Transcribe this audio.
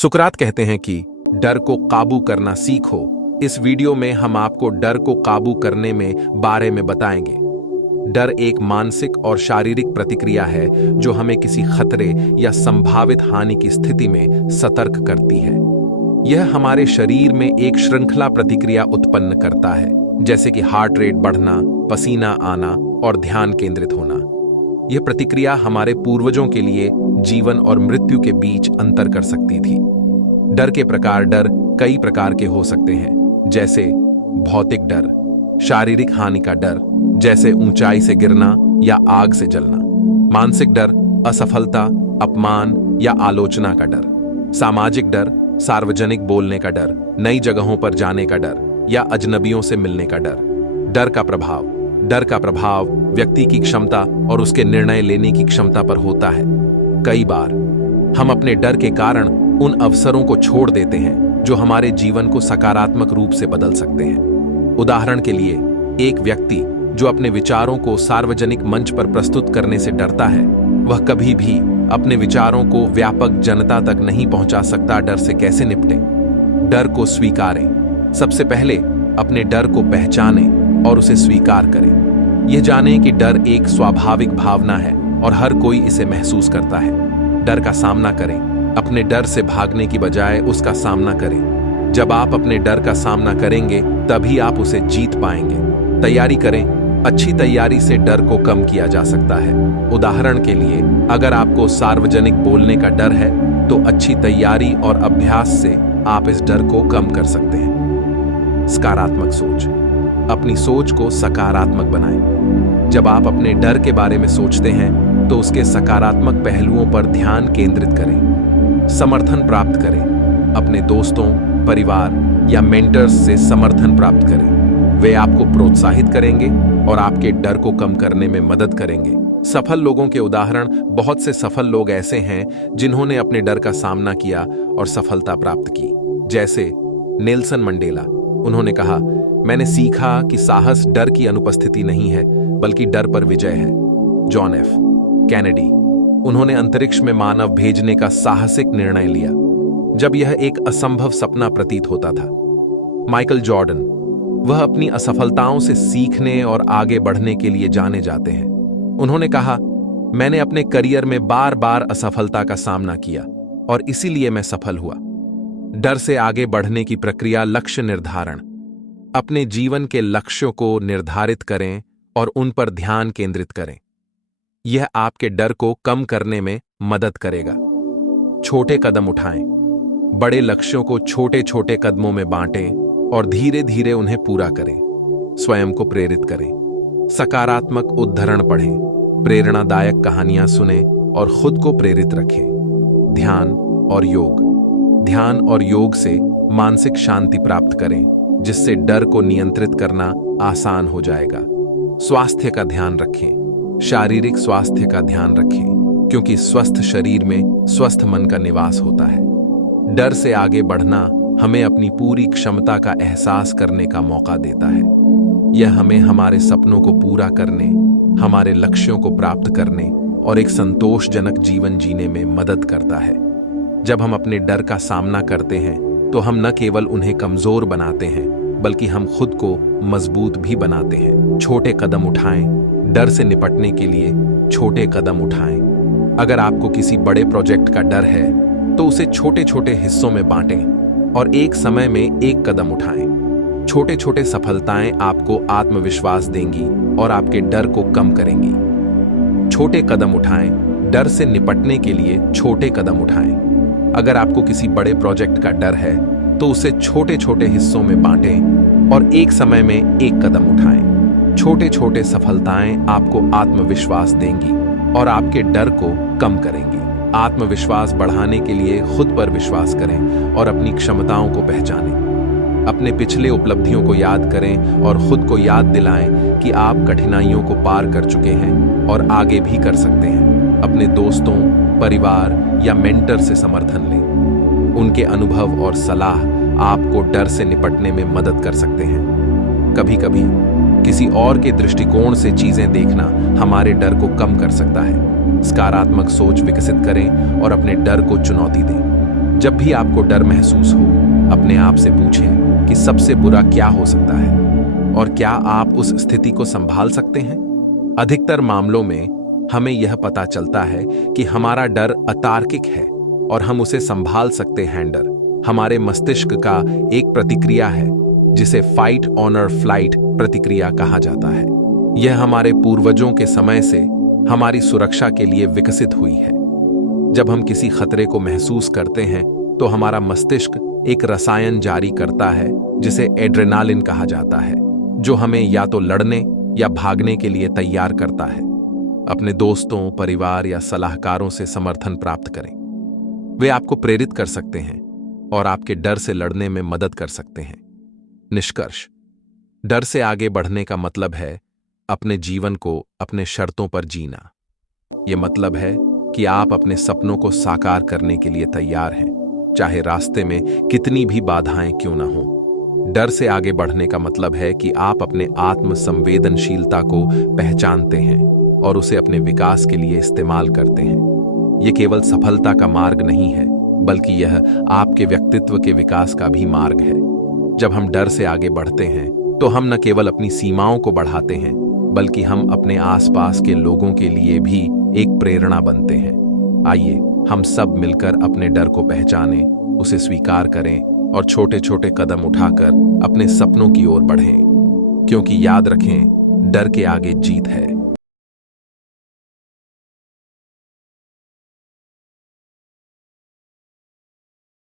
सुकरात कहते हैं कि डर को काबू करना सीखो। इस वीडियो में हम आपको डर को काबू करने में बारे में बताएंगे। डर एक मानसिक और शारीरिक प्रतिक्रिया है जो हमें किसी खतरे या संभावित हानि की स्थिति में सतर्क करती है। यह हमारे शरीर में एक श्रृंखला प्रतिक्रिया उत्पन्न करता है, जैसे कि हार्ट रेट बढ़ना, पसीना आना और ध्यान केंद्रित होना। यह प्रतिक्रिया हमारे पूर्वजों के लिए जीवन और मृत्यु के बीच अंतर कर सकती थी। डर के प्रकार डर कई प्रकार के हो सकते हैं, जैसे भौतिक डर, शारीरिक हानि का डर जैसे ऊंचाई से गिरना या आग से जलना, मानसिक डर, असफलता, अपमान या आलोचना का डर, सामाजिक डर, सार्वजनिक बोलने का डर, नई जगहों पर जाने का डर या अजनबियों से मिलने का डर। डर का प्रभाव व्यक्ति की क्षमता और उसके निर्णय लेने की क्षमता पर होता है। कई बार हम अपने डर के कारण उन अवसरों को छोड़ देते हैं जो हमारे जीवन को सकारात्मक रूप से बदल सकते हैं। उदाहरण के लिए, एक व्यक्ति जो अपने विचारों को सार्वजनिक मंच पर प्रस्तुत करने से डरता है, वह कभी भी अपने विचारों को व्यापक जनता तक नहीं पहुंचा सकता। डर से कैसे निपटें? डर को स्वीकारें। सबसे पहले अपने डर को पहचानें और उसे स्वीकार करें। यह जानें कि डर एक स्वाभाविक भावना है और हर कोई इसे महसूस करता है। डर का सामना करें। अपने डर से भागने की बजाय उसका सामना करें। जब आप अपने डर का सामना करेंगे, तभी आप उसे जीत पाएंगे। तैयारी करें। अच्छी तैयारी से डर को कम किया जा सकता है। उदाहरण के लिए, अगर आपको सार्वजनिक बोलने का डर है, तो अच्छी तैयारी और अभ्यास से आप इस डर को कम कर सकते हैं। सकारात्मक सोच। अपनी सोच को सकारात्मक बनाएं। जब आप अपने डर के बारे में सोचते हैं, तो उसके सकारात्मक पहलुओं पर ध्यान केंद्रित करें। समर्थन प्राप्त करें। अपने दोस्तों, परिवार या मेंटर्स से समर्थन प्राप्त करें। वे आपको प्रोत्साहित करेंगे और आपके डर को कम करने में मदद करेंगे। सफल लोगों के उदाहरण। बहुत से सफल लोग ऐसे हैं जिन्होंने अपने डर का सामना किया और सफलता प्राप्त की, जैसे नेल्सन मंडेला। उन्होंने कहा, मैंने सीखा कि साहस डर की अनुपस्थिति नहीं है, बल्कि डर पर विजय है। John F Kennedy. उन्होंने अंतरिक्ष में मानव भेजने का साहसिक निर्णय लिया, जब यह एक असंभव सपना प्रतीत होता था। Michael Jordan. वह अपनी असफलताओं से सीखने और आगे बढ़ने के लिए जाने जाते हैं। उन्होंने कहा, मैंने अपने करियर में बार बार असफलता का सामना किया और इसीलिए मैं सफल हुआ। डर से आगे बढ़ने की प्रक्रिया। लक्ष्य निर्धारण। अपने जीवन के लक्ष्यों को निर्धारित करें और उन पर ध्यान केंद्रित करें। यह आपके डर को कम करने में मदद करेगा। छोटे कदम उठाएं। बड़े लक्ष्यों को छोटे छोटे कदमों में बांटें और धीरे धीरे उन्हें पूरा करें। स्वयं को प्रेरित करें। सकारात्मक उद्धरण पढ़ें, प्रेरणादायक कहानियां सुनें और खुद को प्रेरित रखें। ध्यान और योग। ध्यान और योग से मानसिक शांति प्राप्त करें, जिससे डर को नियंत्रित करना आसान हो जाएगा। स्वास्थ्य का ध्यान रखें। शारीरिक स्वास्थ्य का ध्यान रखें, क्योंकि स्वस्थ शरीर में स्वस्थ मन का निवास होता है। डर से आगे बढ़ना हमें अपनी पूरी क्षमता का एहसास करने का मौका देता है। यह हमें हमारे सपनों को पूरा करने, हमारे लक्ष्यों को प्राप्त करने और एक संतोषजनक जीवन जीने में मदद करता है। जब हम अपने डर का सामना करते हैं, तो हम न केवल उन्हें कमजोर बनाते हैं, बल्कि हम खुद को मजबूत भी बनाते हैं। छोटे कदम उठाएं। डर से निपटने के लिए छोटे कदम उठाएं। अगर आपको किसी बड़े प्रोजेक्ट का डर है, तो उसे छोटे छोटे हिस्सों में बांटें और एक समय में एक कदम उठाएं। छोटे छोटे सफलताएं आपको आत्मविश्वास देंगी और आपके डर को कम करेंगी। छोटे कदम उठाएं। डर से निपटने के लिए छोटे कदम उठाएं। अगर आपको किसी बड़े प्रोजेक्ट का डर है, तो उसे छोटे छोटे हिस्सों में बांटें और एक समय में एक कदम उठाएं। छोटे छोटे सफलताएं आपको आत्मविश्वास देंगी और आपके डर को कम करेंगी। आत्मविश्वास बढ़ाने के लिए खुद पर विश्वास करें और अपनी क्षमताओं को पहचानें। अपने पिछले उपलब्धियों को याद करें और खुद को याद दिलाएं कि आप कठिनाइयों को पार कर चुके हैं और आगे भी कर सकते हैं। अपने दोस्तों, परिवार या मेंटर से समर्थन लें। उनके अनुभव और सलाह आपको डर से निपटने में मदद कर सकते हैं। कभी कभी किसी और के दृष्टिकोण से चीजें देखना हमारे डर को कम कर सकता है। सकारात्मक सोच विकसित करें और अपने डर को चुनौती दें। जब भी आपको डर महसूस हो, अपने आप से पूछें कि सबसे बुरा क्या हो सकता है और क्या आप उस स्थिति को संभाल सकते हैं। अधिकतर मामलों में हमें यह पता चलता है कि हमारा डर अतार्किक है और हम उसे संभाल सकते हैं। डर हमारे मस्तिष्क का एक प्रतिक्रिया है जिसे फाइट ऑनर फ्लाइट प्रतिक्रिया कहा जाता है। यह हमारे पूर्वजों के समय से हमारी सुरक्षा के लिए विकसित हुई है। जब हम किसी खतरे को महसूस करते हैं तो हमारा मस्तिष्क एक रसायन जारी करता है जिसे एड्रेनालिन कहा जाता है, जो हमें या तो लड़ने या भागने के लिए तैयार करता है। अपने दोस्तों, परिवार या सलाहकारों से समर्थन प्राप्त करें। वे आपको प्रेरित कर सकते हैं और आपके डर से लड़ने में मदद कर सकते हैं। निष्कर्ष: डर से आगे बढ़ने का मतलब है अपने जीवन को अपने शर्तों पर जीना। यह मतलब है कि आप अपने सपनों को साकार करने के लिए तैयार हैं, चाहे रास्ते में कितनी भी बाधाएं क्यों ना हो। डर से आगे बढ़ने का मतलब है कि आप अपने आत्म संवेदनशीलता को पहचानते हैं और उसे अपने विकास के लिए इस्तेमाल करते हैं। यह केवल सफलता का मार्ग नहीं है, बल्कि यह आपके व्यक्तित्व के विकास का भी मार्ग है। जब हम डर से आगे बढ़ते हैं तो हम न केवल अपनी सीमाओं को बढ़ाते हैं, बल्कि हम अपने आसपास के लोगों के लिए भी एक प्रेरणा बनते हैं। आइए हम सब मिलकर अपने डर को पहचानें, उसे स्वीकार करें और छोटे छोटे कदम उठाकर अपने सपनों की ओर बढ़ें, क्योंकि याद रखें, डर के आगे जीत है।